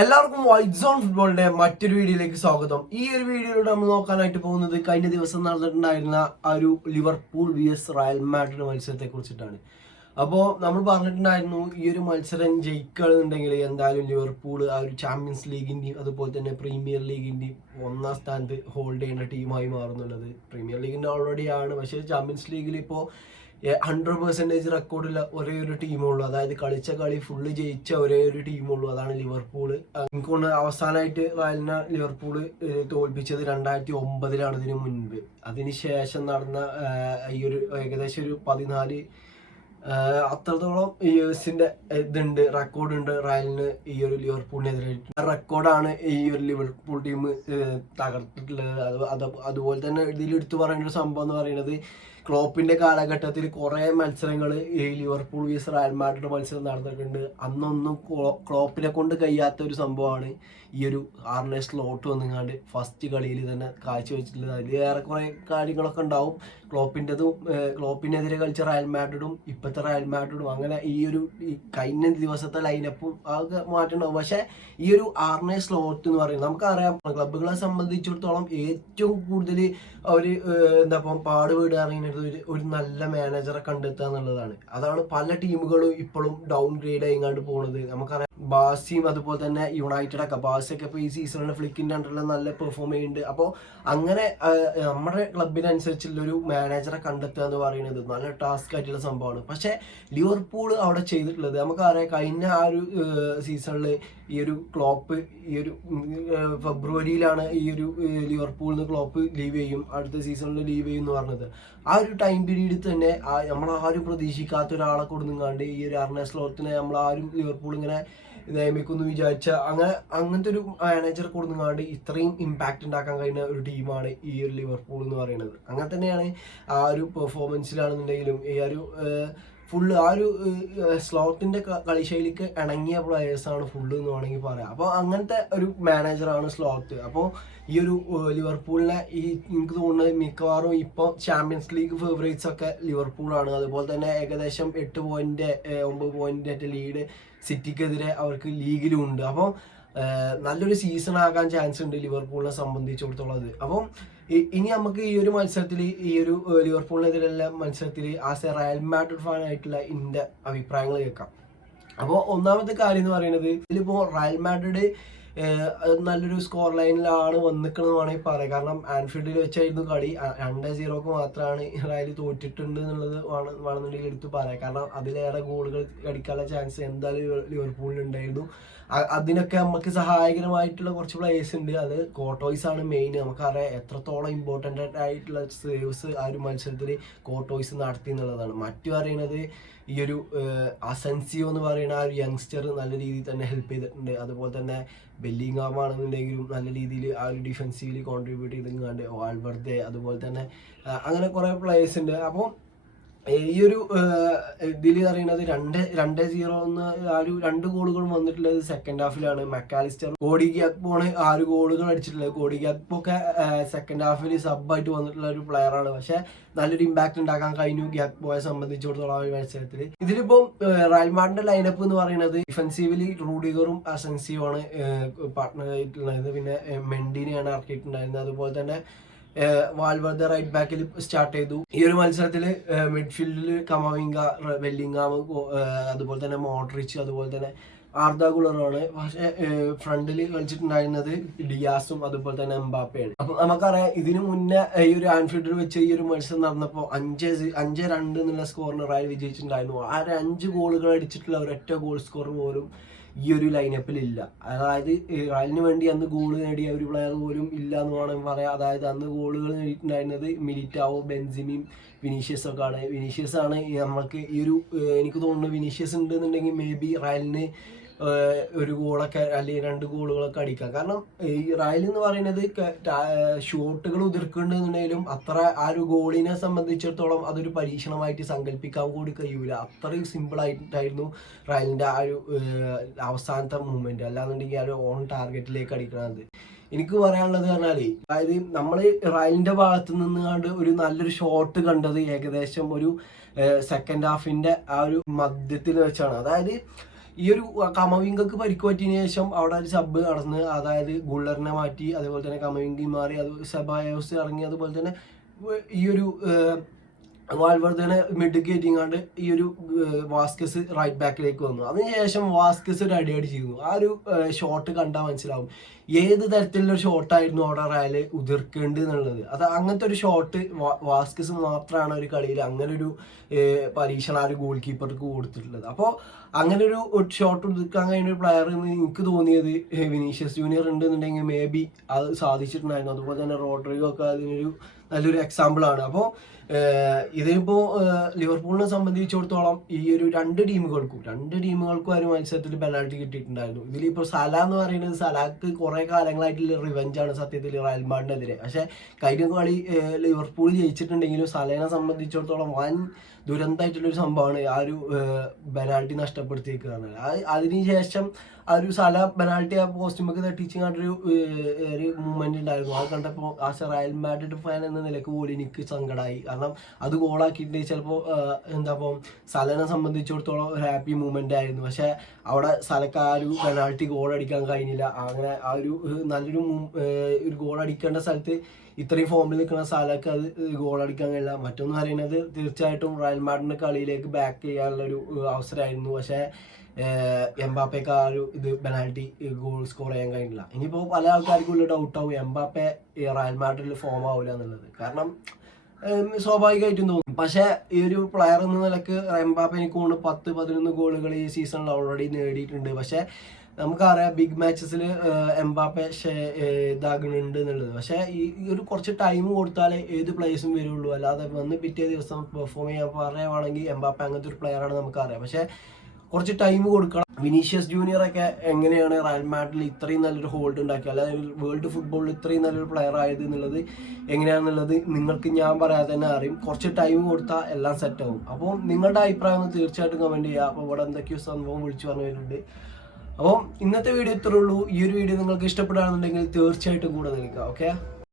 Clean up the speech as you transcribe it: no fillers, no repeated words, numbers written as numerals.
എല്ലാവർക്കും white zone ഫുട്ബോളിന്റെ മറ്റൊരു വീഡിയോയിലേക്ക് സ്വാഗതം. ഈ ഒരു വീഡിയോയിലൂടെ നമ്മൾ നോക്കാനായിട്ട് പോകുന്നത് കഴിഞ്ഞ ദിവസം നടന്നിട്ടുണ്ടായിരുന്ന ആ ഒരു ലിവർപൂൾ vs റയൽ മാഡ്രിഡ് മത്സരത്തെ കുറിച്ചിട്ടാണ്. അപ്പോൾ നമ്മൾ പറഞ്ഞിട്ടുണ്ടായിരുന്നു ഈ ഒരു മത്സരം ജയിക്കുകയാണെന്നുണ്ടെങ്കിൽ എന്തായാലും ലിവർപൂൾ ആ ഒരു ചാമ്പ്യൻസ് ലീഗിന്റെയും അതുപോലെ തന്നെ പ്രീമിയർ ലീഗിന്റെയും ഒന്നാം സ്ഥാനത്ത് ഹോൾഡ് ചെയ്യുന്ന ടീമായി മാറുന്നുള്ളത്. പ്രീമിയർ ലീഗിന്റെ ഓൾറെഡി ആണ്, പക്ഷേ ചാമ്പ്യൻസ് ലീഗിൽ ഇപ്പോൾ 100% റെക്കോർഡുള്ള ഒരേ ഒരു ടീമുള്ളൂ, അതായത് കളിച്ച കളി ഫുള്ള് ജയിച്ച ഒരേ ഒരു ടീമുള്ളൂ, അതാണ് ലിവർപൂള്. എനിക്കൊണ്ട് അവസാനമായിട്ട് റയലിനെ ലിവർപൂള് തോൽപ്പിച്ചത് 2009 ഇതിനു മുൻപ്. അതിനുശേഷം നടന്ന ഈ ഒരു ഏകദേശം ഒരു 14 അത്രത്തോളം ഇയേഴ്സിന്റെ ഇതുണ്ട്, റെക്കോർഡുണ്ട് റയലിന് ഈ ഒരു ലിവർപൂളിനെതിരായിട്ട്. റെക്കോർഡാണ് ഈ ഒരു ലിവർപൂൾ ടീം തകർത്തിട്ടുള്ളത്. അതുപോലെ തന്നെ ഇതിൽ എടുത്തു പറയേണ്ട ഒരു സംഭവം എന്ന് പറയുന്നത്, ക്ലോപ്പിന്റെ കാലഘട്ടത്തിൽ കുറെ മത്സരങ്ങൾ ഈ ലിവർപൂൾ vs റയൽ മാഡ്രിഡ് മത്സരം നടന്നിട്ടുണ്ട്. അന്നൊന്നും ക്ലോപ്പിനെ കൊണ്ട് കഴിയാത്ത ഒരു സംഭവമാണ് ഈ ഒരു ആർനെ സ്ലോട്ട് വന്നുങ്ങാണ്ട് ഫസ്റ്റ് കളിയിൽ തന്നെ കാഴ്ചവെച്ചിട്ടുള്ളത്. അതിൽ ഏറെക്കുറെ കാര്യങ്ങളൊക്കെ ഉണ്ടാവും. ക്ലോപ്പിനെതിരെ കളിച്ച റയൽ മാഡ്രിഡും ഇപ്പോഴത്തെ റയൽ മാഡ്രിഡും അങ്ങനെ ഈ കഴിഞ്ഞ ദിവസത്തെ ലൈനപ്പും അതൊക്കെ മാറ്റണ്ടാവും. പക്ഷെ ഈ ഒരു ആർനെ സ്ലോട്ട് എന്ന് പറയുന്നത് നമുക്കറിയാം, ക്ലബ്ബുകളെ സംബന്ധിച്ചിടത്തോളം ഏറ്റവും കൂടുതൽ അവർ പാടുപെടുകയാണെങ്കിൽ ഒരു നല്ല മാനേജറെ കണ്ടെത്തുക എന്നുള്ളതാണ്. അതാണ് പല ടീമുകളും ഇപ്പോഴും ഡൗൺ ഗ്രേഡ് ആയിങ്ങാണ്ട് പോകുന്നത്. നമുക്കറിയാം ബാസിയും അതുപോലെ തന്നെ യുണൈറ്റഡ് ഒക്കെ, ബാസിയൊക്കെ ഇപ്പോൾ ഈ സീസണിൽ ഫ്ലിക്കിന്റെ അണ്ടറിൽ നല്ല പെർഫോം ചെയ്യുന്നുണ്ട്. അപ്പോൾ അങ്ങനെ നമ്മുടെ ക്ലബിനനുസരിച്ചുള്ള ഒരു മാനേജറെ കണ്ടെത്തുക എന്ന് പറയുന്നത് നല്ല ടാസ്ക് ആയിട്ടുള്ള സംഭവമാണ്. പക്ഷെ ലിവർപൂൾ അവിടെ ചെയ്തിട്ടുള്ളത് നമുക്കറിയാം, കഴിഞ്ഞ ആ ഒരു സീസണിൽ ഈ ഒരു ക്ലോപ്പ് ഈ ഒരു ഫെബ്രുവരിയിലാണ് ഈ ഒരു ലിവർപൂളിൽ നിന്ന് ക്ലോപ്പ് ലീവ് ചെയ്യും, അടുത്ത സീസണിൽ ലീവ് ചെയ്യും എന്ന് പറഞ്ഞത്. ആ ഒരു ടൈം പീരീഡിൽ തന്നെ നമ്മളാരും പ്രതീക്ഷിക്കാത്ത ഒരാളെ കൊടുങ്ങാണ്ട് ഈ ഒരു ആർനെ സ്ലോട്ടിനെ നമ്മളാരും ലിവർപൂൾ ഇങ്ങനെ നിയമിക്കുന്നു വിചാരിച്ച അങ്ങനത്തെ ഒരു മാനേജർ കൊടുങ്ങാണ്ട് ഇത്രയും ഇമ്പാക്റ്റ് ഉണ്ടാക്കാൻ കഴിയുന്ന ഒരു ടീമാണ് ഈ ഒരു ലിവർപൂൾ എന്ന് പറയുന്നത്. അങ്ങനെ തന്നെയാണ് ആ ഒരു പെർഫോമൻസിലാണെന്നുണ്ടെങ്കിലും ഈ ഒരു ഫുള്ള് ആ ഒരു സ്ലോട്ടിന്റെ കളിശൈലിക്ക് ഇണങ്ങിയ പ്ലെയേഴ്സാണ് ഫുള്ള് എന്ന് വേണമെങ്കിൽ പറയാം. അപ്പോൾ അങ്ങനത്തെ ഒരു മാനേജറാണ് സ്ലോട്ട്. അപ്പോൾ ഈ ഒരു ലിവർപൂളിനെ എനിക്ക് തോന്നുന്നത് മിക്കവാറും ഇപ്പോൾ ചാമ്പ്യൻസ് ലീഗ് ഫേവറേറ്റ്സ് ഒക്കെ ലിവർപൂളാണ്. അതുപോലെ തന്നെ ഏകദേശം 9 പോയിന്റ് ലീഡ് സിറ്റിക്കെതിരെ അവർക്ക് ലീഗിലും ഉണ്ട്. അപ്പോൾ നല്ലൊരു സീസൺ ആകാൻ ചാൻസ് ഉണ്ട് ലിവർപൂളിനെ സംബന്ധിച്ചിടത്തോളം. അപ്പം ഇനി നമുക്ക് ഈ ഒരു മത്സരത്തിൽ, ഈ ഒരു ലിവർപൂളിനെതിരെയുള്ള മത്സരത്തിൽ as A Real Madrid fan ആയിട്ടുള്ള എൻ്റെ അഭിപ്രായങ്ങൾ കേൾക്കാം. അപ്പോൾ ഒന്നാമത്തെ കാര്യം എന്ന് പറയുന്നത്, ഇതിലിപ്പോൾ റയൽ മാഡ്രിഡ് നല്ലൊരു സ്കോർ ലൈനിലാണ് വന്നിക്കണമെന്ന് വേണമെങ്കിൽ പറയാം. കാരണം ആൻഫീൽഡിൽ വെച്ചായിരുന്നു കളി, 2-0 മാത്രമാണ് റയൽ തോറ്റിട്ടുണ്ട് എന്നുള്ളത് വേണമെന്നുണ്ടെങ്കിൽ എടുത്ത് പറയാം. കാരണം അതിലേറെ ഗോളുകൾ അടിക്കാനുള്ള ചാൻസ് എന്തായാലും ലിവർപൂളിന് ഉണ്ടായിരുന്നു. അതിനൊക്കെ നമുക്ക് സഹായകരമായിട്ടുള്ള കുറച്ച് പ്ലേയേഴ്സ് ഉണ്ട്. അത് കോർട്ടോയ്സ് ആണ് മെയിൻ. നമുക്കറിയാം എത്രത്തോളം ഇമ്പോർട്ടൻ്റ് ആയിട്ടുള്ള സേവ്സ് ആ ഒരു മത്സരത്തിൽ കോർട്ടോയ്സ് നടത്തി എന്നുള്ളതാണ്. മറ്റു പറയുന്നത് ഈ ഒരു അസൻസിയോ എന്ന് പറയുന്ന ആ ഒരു യങ്സ്റ്റർ നല്ല രീതിയിൽ തന്നെ ഹെൽപ്പ് ചെയ്തിട്ടുണ്ട്. അതുപോലെ തന്നെ ബെല്ലിംഗാം ആണെന്നുണ്ടെങ്കിലും നല്ല രീതിയിൽ ആ ഒരു ഡിഫെൻസീവിൽ കോൺട്രിബ്യൂട്ട് ചെയ്തിട്ടുണ്ട്. വാൽവർദെ അതുപോലെ തന്നെ അങ്ങനെ കുറേ പ്ലേയേഴ്സ് ഉണ്ട്. അപ്പോൾ ഈ ഒരു ഇതിൽ അറിയുന്നത് 2-0 ആ ഒരു 2 ഗോളുകളും വന്നിട്ടുള്ളത് സെക്കൻഡ് ഹാഫിലാണ്. മെക്കാലിസ്റ്റർ, കോഡി ഗ്യാക്പോണ് ആ ഒരു ഗോളുകൾ അടിച്ചിട്ടുള്ളത്. കോഡി ഗ്യാക്പൊക്കെ സെക്കൻഡ് ഹാഫിൽ സബ്ബായിട്ട് വന്നിട്ടുള്ള ഒരു പ്ലെയറാണ്. പക്ഷെ നല്ലൊരു ഇമ്പാക്ട് ഉണ്ടാക്കാൻ കഴിഞ്ഞു ഗ്യാക്പോയെ സംബന്ധിച്ചിടത്തോളം ആ ഒരു മത്സരത്തിൽ. ഇതിലിപ്പം റയൽ മാഡ്രിഡിന്റെ ലൈനപ്പ് എന്ന് പറയുന്നത് ഡിഫെൻസീവലി റൂഡിഗറും അസൻസിയോ ആണ് പാർട്ട്ണർ ആയിട്ടുള്ളത്. പിന്നെ മെൻഡിനെയാണ് ഇറക്കിയിട്ടുണ്ടായിരുന്നത്. അതുപോലെ തന്നെ വാൽവർദെ റൈറ്റ് ബാക്കിൽ സ്റ്റാർട്ട് ചെയ്തു. ഈ ഒരു മത്സരത്തിൽ മിഡ്ഫീൽഡിൽ കമാവിംഗ, വെല്ലിംഗാം, അതുപോലെ തന്നെ മോഡ്രിച്ച്, അതുപോലെ തന്നെ ആർദ ഗുളറാണ്. പക്ഷേ ഫ്രണ്ടിൽ കളിച്ചിട്ടുണ്ടായിരുന്നത് ഡിയാസും അതുപോലെ തന്നെ എംബാപ്പയാണ്. അപ്പൊ നമുക്കറിയാം ഇതിനു മുന്നേ ഈ ഒരു ആൻഫീൽഡിൽ വെച്ച് ഈ ഒരു മത്സരം നടന്നപ്പോൾ 5-2 എന്നുള്ള സ്കോറിന് റയൽ വിജയിച്ചിട്ടുണ്ടായിരുന്നു. ആ 5 ഗോളുകൾ അടിച്ചിട്ടുള്ള ഒരൊറ്റ ഗോൾ സ്കോർ പോലും ഈ ഒരു ലൈനപ്പിൽ ഇല്ല. അതായത് റയലിന് വേണ്ടി അന്ന് ഗോൾ നേടിയ ഒരു പ്ലെയർ പോലും ഇല്ല എന്ന് വേണമെങ്കിൽ പറയാം. അതായത് അന്ന് ഗോളുകൾ നേടിയിട്ടുണ്ടായിരുന്നത് മിലിറ്റാവോ, ബെൻസിമയും വിനീഷ്യസ് ഒക്കെ ആണ്. വിനീഷ്യസ് ആണ് നമുക്ക് ഈ ഒരു എനിക്ക് തോന്നുന്നു വിനീഷ്യസ് ഉണ്ടെന്നുണ്ടെങ്കിൽ മേ ബി റയലിന് ഒരു ഗോളൊക്കെ അല്ലെങ്കിൽ 2 ഗോളുകളൊക്കെ അടിക്കാം. കാരണം ഈ റയൽ എന്ന് പറയുന്നത് ഷോട്ടുകൾ ഉതിർക്കുന്നുണ്ടെങ്കിലും അത്ര ആ ഒരു ഗോളിനെ സംബന്ധിച്ചിടത്തോളം അതൊരു പരീക്ഷണമായിട്ട് സങ്കല്പിക്കാൻ കൂടി കഴിയൂല. അത്രയും സിമ്പിൾ ആയിട്ടായിരുന്നു റയലിന്റെ ആ ഒരു അവസാനത്തെ മൂവ്മെന്റ്. അല്ലാന്നുണ്ടെങ്കിൽ ആ ഒരു ഓൺ ടാർഗറ്റിലേക്ക് അടിക്കണത്. എനിക്ക് പറയാനുള്ളത് പറഞ്ഞാല്, അതായത് നമ്മൾ റയലിന്റെ ഭാഗത്ത് നിന്നുകൊണ്ട് ഒരു നല്ലൊരു ഷോട്ട് കണ്ടത് ഏകദേശം ഒരു സെക്കൻഡ് ഹാഫിന്റെ ആ ഒരു മധ്യത്തിൽ വെച്ചാണ്. അതായത് ഈ ഒരു കമവിംഗക്ക് പരിക്ക് പറ്റിയതിനു ശേഷം അവിടെ ഒരു സബ് നടന്ന്, അതായത് ഗുള്ളറിനെ മാറ്റി, അതേപോലെ തന്നെ കമവിംഗി മാറി, അത് സെബായോസ് ഇറങ്ങി, അതുപോലെ തന്നെ ഈ ഒരു വാൽവർദ്ധനെ മിഡ് കയറ്റിങ്ങാണ്ട് ഈ ഒരു വാസ്കസ് റൈറ്റ് ബാക്കിലേക്ക് വന്നു. അതിനുശേഷം വാസ്കസ് ഒരു അടിയടി ചെയ്തു. ആ ഒരു ഷോട്ട് കണ്ടാൽ മനസ്സിലാവും ഏത് തരത്തിലുള്ള ഷോട്ടായിരുന്നു അവിടെ റയൽ ഉതിർക്കേണ്ടത് എന്നുള്ളത്. അത് അങ്ങനത്തെ ഒരു ഷോട്ട് വാസ്കസ് മാത്രമാണ് ഒരു കളിയിൽ അങ്ങനെ ഒരു പരീക്ഷണം ആ ഒരു ഗോൾ കീപ്പർക്ക് കൊടുത്തിട്ടുള്ളത്. അപ്പോൾ അങ്ങനെ ഒരു ഷോട്ട് ഉതിർക്കാൻ കഴിയുന്ന ഒരു പ്ലെയർ എന്ന് എനിക്ക് തോന്നിയത് വിനീഷ്യസ് ജൂനിയർ ഉണ്ടെന്നുണ്ടെങ്കിൽ മേ ബി അത് സാധിച്ചിട്ടുണ്ടായിരുന്നു. അതുപോലെ തന്നെ റോഡ്രിഗോ ഒക്കെ അതിനൊരു നല്ലൊരു എക്സാമ്പിളാണ്. അപ്പോൾ ഇതിപ്പോൾ ലിവർപൂളിനെ സംബന്ധിച്ചിടത്തോളം ഈ ഒരു രണ്ട് ടീമുകൾക്കും ആ ഒരു മത്സരത്തിൽ പെനാൽറ്റി കിട്ടിയിട്ടുണ്ടായിരുന്നു. ഇതിലിപ്പോൾ സല എന്ന് പറയുന്നത്, സലാക്ക് കുറെ കാലങ്ങളായിട്ടുള്ള റിവെഞ്ചാണ് സത്യത്തിൽ റയൽ മാഡ്രിഡിനെതിരെ. പക്ഷെ കഴിഞ്ഞ കളി ലിവർപൂൾ ജയിച്ചിട്ടുണ്ടെങ്കിലും സലേനെ സംബന്ധിച്ചിടത്തോളം വൻ ദുരന്തമായിട്ടുള്ളൊരു സംഭവമാണ് ആ ഒരു പെനാൽറ്റി നഷ്ടപ്പെടുത്തിയിരിക്കുകയാണ്. അതിനുശേഷം ആ ഒരു സല പെനാൽറ്റി ആ പോസ്റ്റുമൊക്കെ തട്ടിച്ചിങ്ങാണ്ടൊരു ഒരു മൂവ്മെന്റ് ഉണ്ടായിരുന്നു. അത് കണ്ടപ്പോൾ ആ റയൽ മാഡ്രിഡ് ഫാൻ എന്ന നിലയ്ക്ക് പോലും എനിക്ക് സങ്കടമായി. കാരണം അത് ഗോളാക്കിയിട്ടുണ്ടെങ്കിൽ ചിലപ്പോൾ എന്താ സലനെ സംബന്ധിച്ചിടത്തോളം ഒരു ഹാപ്പി മൂവ്മെന്റ് ആയിരുന്നു. പക്ഷെ അവിടെ സലക്ക് ആ ഒരു പെനാൽറ്റി ഗോൾ അടിക്കാൻ കഴിഞ്ഞില്ല. അങ്ങനെ ആ ഒരു നല്ലൊരു ഗോൾ അടിക്കേണ്ട സ്ഥലത്ത് ഇത്രയും ഫോമിൽ നിൽക്കുന്ന സലക്ക് അത് ഗോൾ അടിക്കാൻ കഴിയില്ല. മറ്റൊന്ന് പറയുന്നത് തീർച്ചയായിട്ടും റയൽ മാഡ്രിഡിന്റെ കളിയിലേക്ക് ബാക്ക് ചെയ്യാനുള്ളൊരു അവസരമായിരുന്നു. പക്ഷേ എംബാപ്പയ്ക്ക് ആ ഒരു പെനാൽറ്റി ഗോൾ സ്കോർ ചെയ്യാൻ കഴിഞ്ഞില്ല. ഇനിയിപ്പോൾ പല ആൾക്കാർക്കും ഉള്ള ഡൗട്ടാവും എംബാപ്പെ റയൽ മാഡ്രിഡിൽ ഫോം ആവില്ല എന്നുള്ളത്. കാരണം സ്വാഭാവികമായിട്ടും തോന്നും. പക്ഷേ ഈ ഒരു പ്ലെയർ എന്ന നിലക്ക് എംബാപ്പെ എനിക്ക് തോന്നുന്നു 10-11 ഗോളുകൾ ഈ സീസണിൽ ഓൾറെഡി നേടിയിട്ടുണ്ട്. പക്ഷേ നമുക്കറിയാം ബിഗ് മാച്ചസിൽ എംബാപ്പെ ഇതാകുന്നുണ്ട് എന്നുള്ളത്. പക്ഷേ ഈ ഒരു കുറച്ച് ടൈം കൊടുത്താലേ ഏത് പ്ലേസും വരുള്ളൂ. അല്ലാതെ വന്ന് പിറ്റേ ദിവസം പെർഫോം ചെയ്യാൻ പറയുകയാണെങ്കിൽ എംബാപ്പെ അങ്ങനത്തെ ഒരു പ്ലെയറാണ് നമുക്കറിയാം. പക്ഷേ കുറച്ച് ടൈം കൊടുക്കണം. വിനീഷ്യസ് ജൂനിയർ ഒക്കെ എങ്ങനെയാണ് റയൽ മാഡ്രിഡിൽ ഇത്രയും നല്ലൊരു ഹോൾഡ് ഉണ്ടാക്കി, അല്ലെങ്കിൽ വേൾഡ് ഫുട്ബോളിൽ ഇത്രയും നല്ലൊരു പ്ലെയർ ആയത് എന്നുള്ളത് എങ്ങനെയാണെന്നുള്ളത് നിങ്ങൾക്ക് ഞാൻ പറയാതെ തന്നെ അറിയും. കുറച്ച് ടൈം കൊടുത്താൽ എല്ലാം സെറ്റാവും. അപ്പോൾ നിങ്ങളുടെ അഭിപ്രായം ഒന്ന് തീർച്ചയായിട്ടും കമൻറ്റ് ചെയ്യുക. അപ്പോൾ ഇവിടെ എന്തൊക്കെയോ സംഭവം വിളിച്ചു പറഞ്ഞിട്ടുണ്ട്. അപ്പം ഇന്നത്തെ വീഡിയോ ഇത്രേ ഉള്ളൂ. ഈ ഒരു വീഡിയോ നിങ്ങൾക്ക് ഇഷ്ടപ്പെടുകയാണെന്നുണ്ടെങ്കിൽ തീർച്ചയായിട്ടും കൂടെ നിൽക്കുക. ഓക്കെ.